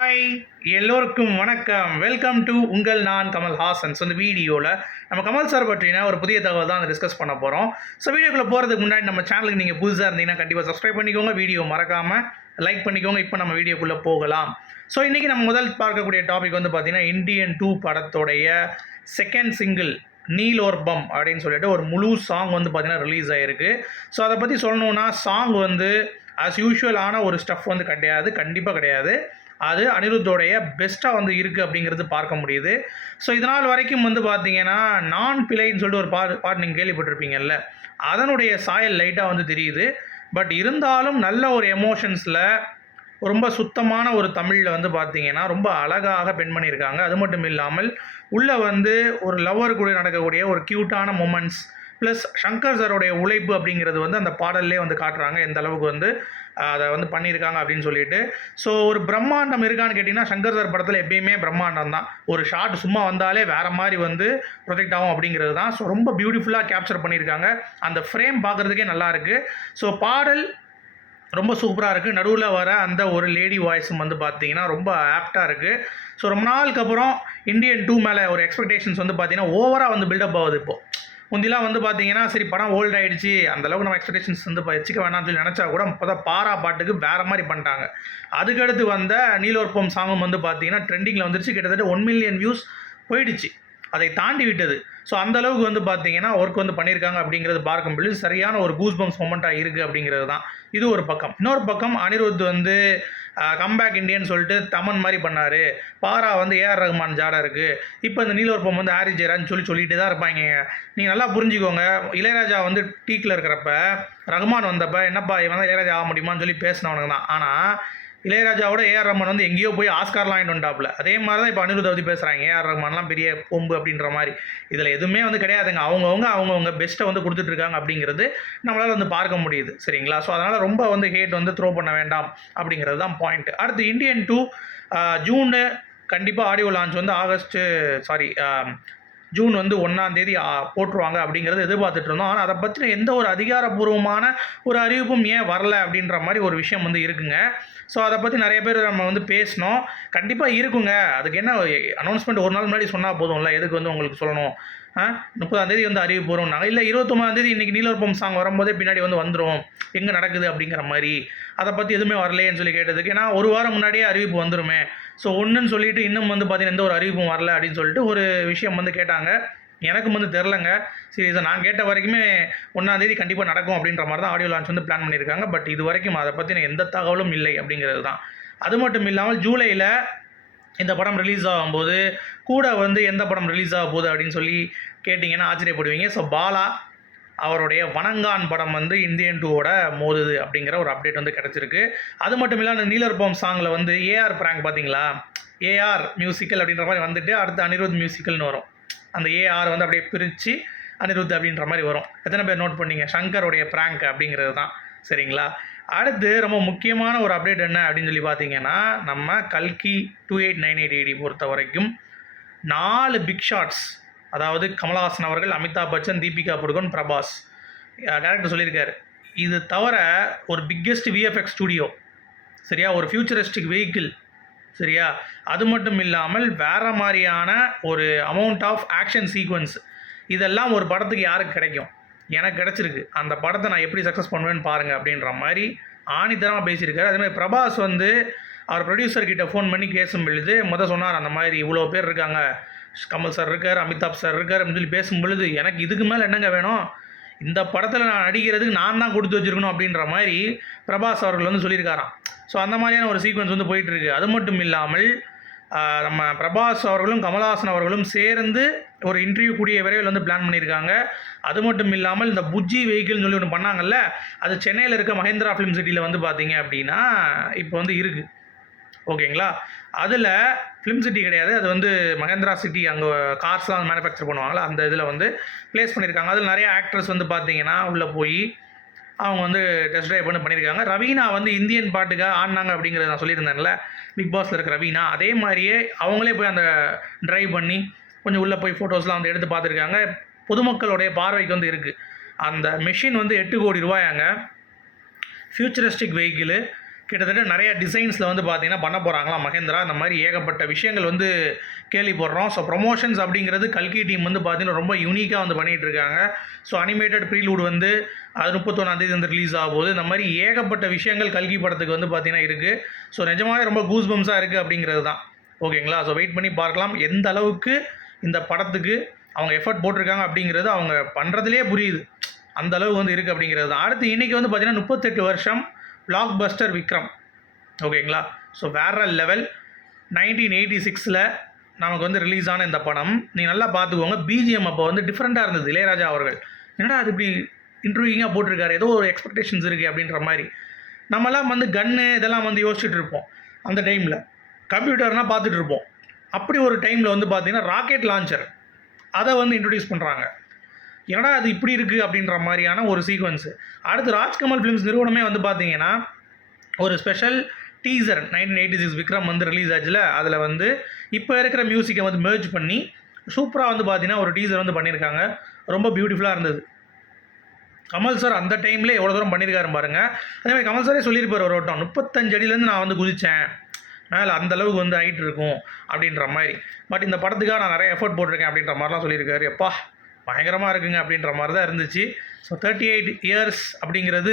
Hi, எல்லோருக்கும் வணக்கம். Welcome to உங்கள் நான் கமல் ஹாசன். ஸோ இந்த வீடியோவில் நம்ம கமல் சார் பற்றின ஒரு புதிய தகவல் தான் டிஸ்கஸ் பண்ண போகிறோம். ஸோ வீடியோக்குள்ளே போகிறதுக்கு முன்னாடி நம்ம சேனலுக்கு நீங்கள் புதுசாக இருந்தீங்கன்னா கண்டிப்பாக சப்ஸ்கிரைப் பண்ணிக்கோங்க, வீடியோ மறக்காமல் லைக் பண்ணிக்கோங்க. இப்போ நம்ம வீடியோக்குள்ளே போகலாம். ஸோ இன்றைக்கி நம்ம முதல் பார்க்கக்கூடிய டாபிக் வந்து பார்த்திங்கன்னா இந்தியன் 2 படத்தோடைய செகண்ட் சிங்கிள் நீலோர்பம் அப்படின்னு சொல்லிட்டு ஒரு முழு சாங் வந்து பார்த்திங்கன்னா ரிலீஸ் ஆகிருக்கு. ஸோ அதை பற்றி சொல்லணுன்னா சாங் வந்து ஆஸ் யூஷுவலான ஒரு ஸ்டஃப் வந்து கண்டிப்பாக கிடையாது. அது அனிருத்தோடைய பெஸ்ட்டாக வந்து இருக்குது அப்படிங்கிறது பார்க்க முடியுது. ஸோ இதனால் வரைக்கும் வந்து பார்த்தீங்கன்னா நான் பிழைன்னு சொல்லிட்டு ஒரு பாட்டு நீங்கள் கேள்விப்பட்டிருப்பீங்கல்ல, அதனுடைய சாயல் லைட்டாக வந்து தெரியுது. பட் இருந்தாலும் நல்ல ஒரு எமோஷன்ஸில் ரொம்ப சுத்தமான ஒரு தமிழில் வந்து பார்த்தீங்கன்னா ரொம்ப அழகாக பென் பண்ணியிருக்காங்க. அது மட்டும் இல்லாமல் உள்ளே வந்து ஒரு லவ்வர் கூட நடக்கக்கூடிய ஒரு க்யூட்டான மொமெண்ட்ஸ் ப்ளஸ் சங்கர் சாரோடைய உழைப்பு அப்படிங்கிறது வந்து அந்த பாடல்லே வந்து காட்டுறாங்க எந்த அளவுக்கு வந்து அதை வந்து பண்ணியிருக்காங்க அப்படின்னு சொல்லிட்டு. ஸோ ஒரு பிரம்மாண்டம் இருக்கான்னு கேட்டிங்கன்னா சங்கர் சார் படத்தில் எப்பயுமே பிரம்மாண்டம் தான். ஒரு ஷார்ட் சும்மா வந்தாலே வேறு மாதிரி வந்து ப்ரொஜெக்ட் ஆகும் அப்படிங்கிறது தான். ஸோ ரொம்ப பியூட்டிஃபுல்லாக கேப்சர் பண்ணியிருக்காங்க. அந்த ஃப்ரேம் பார்க்குறதுக்கே நல்லாயிருக்கு. ஸோ பாடல் ரொம்ப சூப்பராக இருக்குது. நடுவில் வர அந்த ஒரு லேடி வாய்ஸும் வந்து பார்த்தீங்கன்னா ரொம்ப ஆப்டாக இருக்குது. ஸோ ரொம்ப நாளுக்கு அப்புறம் இந்தியன் 2 மேலே ஒரு எக்ஸ்பெக்டேஷன்ஸ் வந்து பார்த்தீங்கன்னா ஓவராக வந்து பில்டப் ஆகுது. இப்போது முந்திலாம் வந்து பார்த்தீங்கன்னா சரி படம் ஓல்ட் ஆகிடுச்சு, அந்தளவுக்கு நம்ம எக்ஸ்பெக்டேஷன்ஸ் வந்து வச்சுக்க வேணாம்னு சொல்லி நினச்சா கூட இப்போ தான் பாரா பாட்டுக்கு வேறு மாதிரி பண்ணிட்டாங்க. அதுக்கடுத்து வந்த நீலோர்பம் சாங்கும் வந்து பார்த்தீங்கன்னா ட்ரெண்டிங்கில் வந்துருச்சு. கிட்டத்தட்ட 1 மில்லியன் வியூஸ் போயிடுச்சு, அதை தாண்டி விட்டது. ஸோ அந்தளவுக்கு வந்து பார்த்தீங்கன்னா ஒர்க் வந்து பண்ணியிருக்காங்க அப்படிங்கிறது பார்க்கும்பொழுது சரியான ஒரு கூஸ் பம்ஸ் மொமெண்ட்டாக இருக்குது அப்படிங்கிறது தான் இது ஒரு பக்கம். இன்னொரு பக்கம் அனிருத் வந்து கம்பேக் இண்டியன்னு சொல்லிட்டு தமன் மாதிரி பண்ணார். பாரா வந்து ஏஆர் ரஹ்மான் ஜாடா இருக்குது. இப்போ இந்த நீலோர்பம் வந்து ஆரி ஜெயராஜ்னு சொல்லிட்டு தான் இருப்பாங்க. நீங்கள் நல்லா புரிஞ்சுக்கோங்க, இளையராஜா வந்து டீக்கில் இருக்கிறப்ப ரஹ்மான் வந்தப்போ என்னப்பா இவன் தான் இளையராஜா ஆக முடியுமான்னு சொல்லி பேசினவனுங்க தான். ஆனால் இளையராஜாவோட ஏஆர் ரஹ்மான் வந்து எங்கேயோ போய் ஆஸ்கார்லாம் வாங்கிட்டு வந்துட்டாப்புல. அதே மாதிரி தான் இப்போ அனிருத்தை பற்றி பேசுகிறாங்க, ஏஆர் ரஹ்மான்லாம் பெரிய பொம்பு அப்படின்ற மாதிரி. இதில் எதுவுமே வந்து கிடையாதுங்க. அவங்கவுங்க பெஸ்ட்டை வந்து கொடுத்துட்ருக்காங்க அப்படிங்கிறது நம்மளால் வந்து பார்க்க முடியுது. சரிங்களா? ஸோ அதனால் ரொம்ப வந்து ஹேட் வந்து த்ரோ பண்ண வேண்டாம் அப்படிங்கிறது தான் பாயிண்ட். அடுத்து இந்தியன் 2 ஜூனு கண்டிப்பாக ஆடியோ லான்ச் வந்து ஜூன் வந்து 1ஆம் தேதி போட்டுருவாங்க அப்படிங்கிறது எதிர்பார்த்துட்டு இருந்தோம். ஆனால் அதை பற்றின எந்த ஒரு அதிகாரப்பூர்வமான ஒரு அறிவிப்பும் ஏன் வரல அப்படின்ற மாதிரி ஒரு விஷயம் வந்து இருக்குங்க. ஸோ அதை பற்றி நிறைய பேர் நம்ம வந்து பேசினோம். கண்டிப்பாக இருக்குங்க. அதுக்கு என்ன அனௌன்ஸ்மெண்ட் ஒரு நாள் முன்னாடி சொன்னால் போதும்ல, எதுக்கு வந்து உங்களுக்கு சொல்லணும்? 30ஆம் தேதி வந்து அறிவிப்பு வரும்னாங்க. இல்லை 29ஆம் தேதி இன்றைக்கி நீலோர்பம் சாங் வரும்போதே பின்னாடி வந்து வந்துடும் எங்கே நடக்குது அப்படிங்கிற மாதிரி. அதை பற்றி எதுவுமே வரலையேன்னு சொல்லி கேட்டதுக்கு, ஏன்னா ஒரு வாரம் முன்னாடியே அறிவிப்பு வந்துடுமே. ஸோ ஒன்றுன்னு சொல்லிட்டு இன்னும் வந்து பார்த்தீங்கன்னா எந்த ஒரு அறிவிப்பும் வரல அப்படின்னு சொல்லிட்டு ஒரு விஷயம் வந்து கேட்டாங்க. எனக்கும் வந்து தெரிலங்க. சரி, நான் கேட்ட வரைக்குமே 1ஆம் தேதி கண்டிப்பாக நடக்கும் அப்படின்ற மாதிரி தான் ஆடியோ லான்ச் வந்து பிளான் பண்ணியிருக்காங்க. பட் இது வரைக்கும் அதை பற்றின எந்த தகவலும் இல்லை அப்படிங்கிறது தான். அது மட்டும் இல்லாமல் ஜூலையில் இந்த படம் ரிலீஸ் ஆகும்போது கூட வந்து எந்த படம் ரிலீஸ் ஆக போகுது அப்படின்னு சொல்லி கேட்டிங்கன்னா ஆச்சரியப்படுவீங்க. ஸோ பாலா அவருடைய வணங்கான் படம் வந்து இந்தியன் 2வோட மோதுது அப்படிங்கிற ஒரு அப்டேட் வந்து கிடச்சிருக்கு. அது மட்டும் இல்லாமல் அந்த நீலோர்பம் சாங்கில் வந்து ஏஆர் பிராங்க் பார்த்தீங்களா, ஏஆர் மியூசிக்கல் அப்படின்ற மாதிரி வந்துட்டு அடுத்து அனிருத் மியூசிக்கல்னு வரும். அந்த ஏஆர் வந்து அப்படியே பிரித்து அனிருத் அப்படின்ற மாதிரி வரும். எத்தனை பேர் நோட் பண்ணீங்க? சங்கருடைய பிராங்க் அப்படிங்கிறது தான். சரிங்களா? அடுத்து ரொம்ப முக்கியமான ஒரு அப்டேட் என்ன அப்படின்னு சொல்லி பார்த்தீங்கன்னா, நம்ம கல்கி 2898 AD பொறுத்த வரைக்கும் 4 பிக் ஷாட்ஸ், அதாவது கமல்ஹாசன் அவர்கள், அமிதாப் பச்சன், தீபிகா படுகோன், பிரபாஸ் டேரக்டர் சொல்லியிருக்காரு. இது தவிர ஒரு பிக்கெஸ்ட் விஎஃப்எக்ஸ் ஸ்டுடியோ, சரியா, ஒரு ஃபியூச்சரிஸ்டிக் வெஹிக்கிள், சரியா, அது மட்டும் இல்லாமல் வேறு மாதிரியான ஒரு அமௌண்ட் ஆஃப் ஆக்ஷன் சீக்வன்ஸ், இதெல்லாம் ஒரு படத்துக்கு யாருக்கு கிடைக்கும்? எனக்கு கிடச்சிருக்கு. அந்த படத்தை நான் எப்படி சக்ஸஸ் பண்ணுவேன்னு பாருங்கள் அப்படின்ற மாதிரி ஆணித்தரமாக பேசியிருக்காரு. அதேமாதிரி பிரபாஸ் வந்து அவர் ப்ரொடியூசர்கிட்ட ஃபோன் பண்ணி கேசும் பொழுது சொன்னார், அந்த மாதிரி இவ்வளோ பேர் இருக்காங்க, கமல் சார் இருக்கார், அமிதாப் சார் இருக்கார் அப்படின்னு சொல்லி பேசும் பொழுது எனக்கு இதுக்கு மேலே என்னங்க வேணும்? இந்த படத்தில் நான் நடிக்கிறதுக்கு நான் தான் கொடுத்து வச்சுருக்கணும் அப்படின்ற மாதிரி பிரபாஸ் அவர்கள் வந்து சொல்லியிருக்காராம். ஸோ அந்த மாதிரியான ஒரு சீக்வன்ஸ் வந்து போயிட்டுருக்கு. அது மட்டும் இல்லாமல் நம்ம பிரபாஸ் அவர்களும் கமல்ஹாசன் அவர்களும் சேர்ந்து ஒரு இன்டர்வியூ கூடிய விரைவில் வந்து பிளான் பண்ணியிருக்காங்க. அது மட்டும் இல்லாமல் இந்த புஜ்ஜி வெஹிக்கிள்னு சொல்லி ஒன்று பண்ணாங்கல்ல, அது சென்னையில் இருக்க மஹேந்திரா ஃபிலிம் சிட்டியில் வந்து பார்த்தீங்க அப்படின்னா இப்போ வந்து இருக்குது. ஓகேங்களா? அதில் ஃபிலிம் சிட்டி கிடையாது, அது வந்து மஹேந்திரா சிட்டி, அங்கே கார்ஸ்லாம் மேனுஃபேக்சர் பண்ணுவாங்களா, அந்த இதில் வந்து ப்ளேஸ் பண்ணியிருக்காங்க. அதில் நிறைய ஆக்ட்ரஸ் வந்து பார்த்தீங்கன்னா உள்ளே போய் அவங்க வந்து டெஸ்ட் ட்ரைவ் பண்ணியிருக்காங்க. ரவீனா வந்து இந்தியன் பாட்டுக்காக ஆடினாங்க அப்படிங்கிறத நான் சொல்லியிருந்தேன்ல, பிக் பாஸில் இருக்க ரவீனா, அதே மாதிரியே அவங்களே போய் அந்த ட்ரைவ் பண்ணி கொஞ்சம் உள்ளே போய் ஃபோட்டோஸ்லாம் வந்து எடுத்து பார்த்துருக்காங்க. பொதுமக்களுடைய பார்வைக்கு வந்து இருக்குது. அந்த மெஷின் வந்து 8 கோடி ரூபாயாங்க. ஃபியூச்சரிஸ்டிக் வெஹிக்கிளு, கிட்டத்தட்ட நிறைய டிசைன்ஸில் வந்து பார்த்தீங்கன்னா பண்ண போகிறாங்களா மகேந்திரா. இந்த மாதிரி ஏகப்பட்ட விஷயங்கள் வந்து கேள்விப்படுறோம். ஸோ ப்ரொமோஷன்ஸ் அப்படிங்கிறது கல்கி டீம் வந்து பார்த்தீங்கன்னா ரொம்ப யூனிக்காக வந்து பண்ணிகிட்டு இருக்காங்க. ஸோ அனிமேட்டட் ப்ரீலூட் வந்து அது 31 வந்து ரிலீஸ் ஆகும்போது இந்த மாதிரி ஏகப்பட்ட விஷயங்கள் கல்கி படத்துக்கு வந்து பார்த்தீங்கன்னா இருக்குது. ஸோ நிஜமாகவே ரொம்ப கூஸ் பம்ஸாக இருக்குது அப்படிங்கிறது தான். ஓகேங்களா. ஸோ வெயிட் பண்ணி பார்க்கலாம் எந்த அளவுக்கு இந்த படத்துக்கு அவங்க எஃபர்ட் போட்டிருக்காங்க அப்படிங்கிறது அவங்க பண்ணுறதுலே புரியுது. அந்த அளவு வந்து இருக்குது அப்படிங்கிறது தான். அடுத்து இன்றைக்கி வந்து பார்த்திங்கன்னா 38 வருஷம் பிளாக் பஸ்டர் விக்ரம். ஓகேங்களா. ஸோ வேறு லெவல் 1986 நமக்கு வந்து ரிலீஸ் ஆன இந்த படம் நீங்கள் நல்லா பார்த்துக்கோங்க. பிஜிஎம் அப்போ வந்து டிஃப்ரெண்ட்டாக இருந்தது. இளையராஜா அவர்கள் என்னடா அது இப்படி இன்ட்ரூவிங்காக போட்டிருக்காரு, ஏதோ ஒரு எக்ஸ்பெக்டேஷன்ஸ் இருக்குது அப்படின்ற மாதிரி. நம்மலாம் வந்து கன்னு இதெல்லாம் வந்து யோசிச்சுட்டு இருப்போம். அந்த டைமில் கம்ப்யூட்டர்னால் பார்த்துட்டு இருப்போம். அப்படி ஒரு டைமில் வந்து பார்த்திங்கன்னா ராக்கெட் லான்ச்சர் அதை வந்து இன்ட்ரடியூஸ் பண்ணுறாங்க. ஏன்னா அது இப்படி இருக்குது அப்படின்ற மாதிரியான ஒரு சீக்வன்ஸு. அடுத்து ராஜ்கமல் ஃபிலிம்ஸ் நிறுவனமே வந்து பார்த்தீங்கன்னா ஒரு ஸ்பெஷல் டீசர் 1986 விக்ரம் வந்து ரிலீஸ் ஆச்சுல, அதில் வந்து இப்போ இருக்கிற மியூசிக்கை வந்து மெர்ஜ் பண்ணி சூப்பராக வந்து பார்த்தீங்கன்னா ஒரு டீசர் வந்து பண்ணியிருக்காங்க. ரொம்ப பியூட்டிஃபுல்லாக இருந்தது. கமல் சார் அந்த டைமில் எவ்வளோ தூரம் பண்ணியிருக்காரு பாருங்கள். அதேமாதிரி கமல் சாரே சொல்லியிருப்பார் ஒரு வட்டம், 35 அடியிலேருந்து நான் வந்து குதித்தேன், மேலே அந்தளவுக்கு வந்து ஹைட் இருக்கும் அப்படின்ற மாதிரி. பட் இந்த படத்துக்காக நான் நிறைய எஃபர்ட் போட்டிருக்கேன் அப்படின்ற மாதிரிலாம் சொல்லியிருக்காரு. எப்பா பயங்கரமாக இருக்குங்க அப்படின்ற மாதிரி தான் இருந்துச்சு. ஸோ 38 இயர்ஸ் அப்படிங்கிறது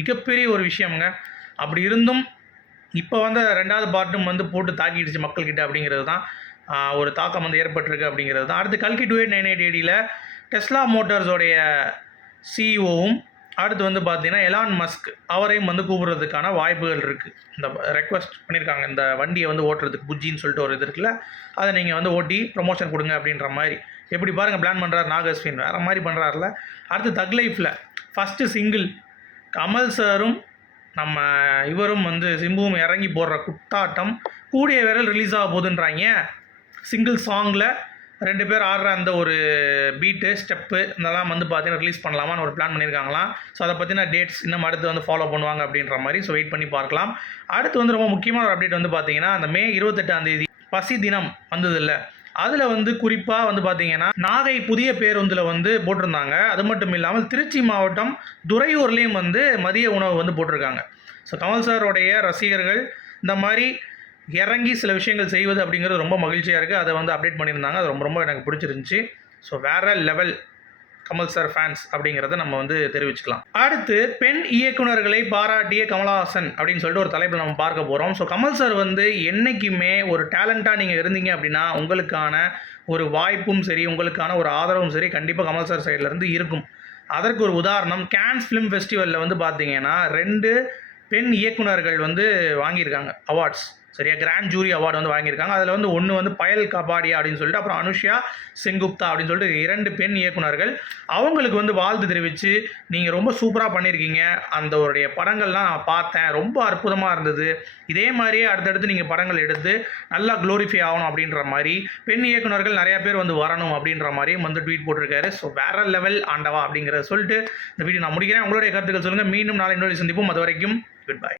மிகப்பெரிய ஒரு விஷயம்ங்க. அப்படி இருந்தும் இப்போ வந்து 2வது பார்ட்டும் வந்து போட்டு தாக்கிடுச்சு மக்கள்கிட்ட அப்படிங்கிறது தான் ஒரு தாக்கம் வந்து ஏற்பட்டிருக்கு அப்படிங்கிறது தான். அடுத்து கல்கி 2898 டெஸ்லா மோட்டார்ஸோடைய சிஇஓவும் அடுத்து வந்து பார்த்தீங்கன்னா எலான் மஸ்க் அவரையும் வந்து கூப்பிட்றதுக்கான வாய்ப்புகள் இருக்குது. இந்த ரெக்வஸ்ட் பண்ணியிருக்காங்க, இந்த வண்டியை வந்து ஓட்டுறதுக்கு புஜ்ஜின்னு சொல்லிட்டு ஒரு இது இருக்குல்ல, அதை நீங்கள் வந்து ஓட்டி ப்ரொமோஷன் கொடுங்க அப்படின்ற மாதிரி. எப்படி பாருங்கள் பிளான் பண்ணுறாரு நாகஸ்வின், வேறு மாதிரி பண்ணுறாருல. அடுத்து தக் லைஃப்பில் ஃபஸ்ட்டு சிங்கிள் கமல் சாரும் நம்ம இவரும் வந்து சிம்புவும் இறங்கி போடுற குத்தாட்டம் கூடிய விரல் ரிலீஸ் ஆக போகுதுன்றாங்க. சிங்கிள் சாங்கில் 2 பேர் ஆடுற அந்த ஒரு பீட்டு ஸ்டெப்பு இதெல்லாம் வந்து பார்த்தீங்கன்னா ரிலீஸ் பண்ணலாமான்னு ஒரு பிளான் பண்ணியிருக்காங்களாம். ஸோ அதை பற்றின டேட்ஸ் இன்னும் அடுத்து வந்து ஃபாலோ பண்ணுவாங்க அப்படின்ற மாதிரி. ஸோ வெயிட் பண்ணி பார்க்கலாம். அடுத்து வந்து ரொம்ப முக்கியமான ஒரு அப்டேட் வந்து பார்த்தீங்கன்னா அந்த மே 28 பசி தினம் வந்ததில்லை, அதில் வந்து குறிப்பாக வந்து பார்த்தீங்கன்னா நாகை புதிய பேருந்தில் வந்து போட்டிருந்தாங்க. அது மட்டும் இல்லாமல் திருச்சி மாவட்டம் துறையூர்லேயும் வந்து மதிய உணவு வந்து போட்டிருக்காங்க. ஸோ கமல் சாரோடைய ரசிகர்கள் இந்த மாதிரி இறங்கி சில விஷயங்கள் செய்வது அப்படிங்கிறது ரொம்ப மகிழ்ச்சியாக இருக்குது. அதை வந்து அப்டேட் பண்ணியிருந்தாங்க. அது ரொம்ப ரொம்ப எனக்கு பிடிச்சிருந்துச்சி. ஸோ வேறு லெவல் கமல் சார் ஃபேன்ஸ் அப்படிங்கிறத நம்ம வந்து தெரிவிச்சுக்கலாம். அடுத்து பெண் இயக்குநர்களை பாராட்டிய கமலஹாசன் அப்படின்னு சொல்லிட்டு ஒரு தலைப்பில் நம்ம பார்க்க போகிறோம். ஸோ கமல் சார் வந்து என்றைக்குமே ஒரு டேலண்ட்டாக நீங்கள் இருந்தீங்க அப்படின்னா உங்களுக்கான ஒரு வாய்ப்பும் சரி, உங்களுக்கான ஒரு ஆதரவும் சரி கண்டிப்பாக கமல் சார் சைட்லேருந்து இருக்கும். அதற்கு ஒரு உதாரணம் கேன்ஸ் ஃபிலிம் ஃபெஸ்டிவலில் வந்து பார்த்தீங்கன்னா 2 பெண் இயக்குநர்கள் வந்து வாங்கியிருக்காங்க அவார்ட்ஸ். சரியா, கிராண்ட் ஜூரி அவார்டு வந்து வாங்கியிருக்காங்க. அதில் வந்து ஒன்று வந்து பயல் கபாடியா அப்படின்னு சொல்லிட்டு, அப்புறம் அனுஷ்யா செங்குப்தா அப்படின்னு சொல்லிட்டு 2 பெண் இயக்குநர்கள். அவங்களுக்கு வந்து வாழ்த்து தெரிவித்து நீங்கள் ரொம்ப சூப்பராக பண்ணியிருக்கீங்க, அந்த உடைய படங்கள்லாம் நான் பார்த்தேன், ரொம்ப அற்புதமாக இருந்தது, இதே மாதிரியே அடுத்தடுத்து நீங்கள் படங்கள் எடுத்து நல்லா க்ளோரிஃபை ஆகணும் அப்படின்ற மாதிரி பெண் இயக்குநர்கள் நிறையா பேர் வந்து வரணும் அப்படின்ற மாதிரியும் வந்து ட்வீட் போட்டிருக்காரு. ஸோ வேறு லெவல் ஆண்டவா அப்படிங்கிறத சொல்லிட்டு இந்த வீடியோ நான் முடிக்கிறேன். உங்களுடைய கருத்துக்கள் சொல்லுங்கள். மீண்டும் நாளை இன்னொரு சந்திப்போம். அது வரைக்கும் குட் பை.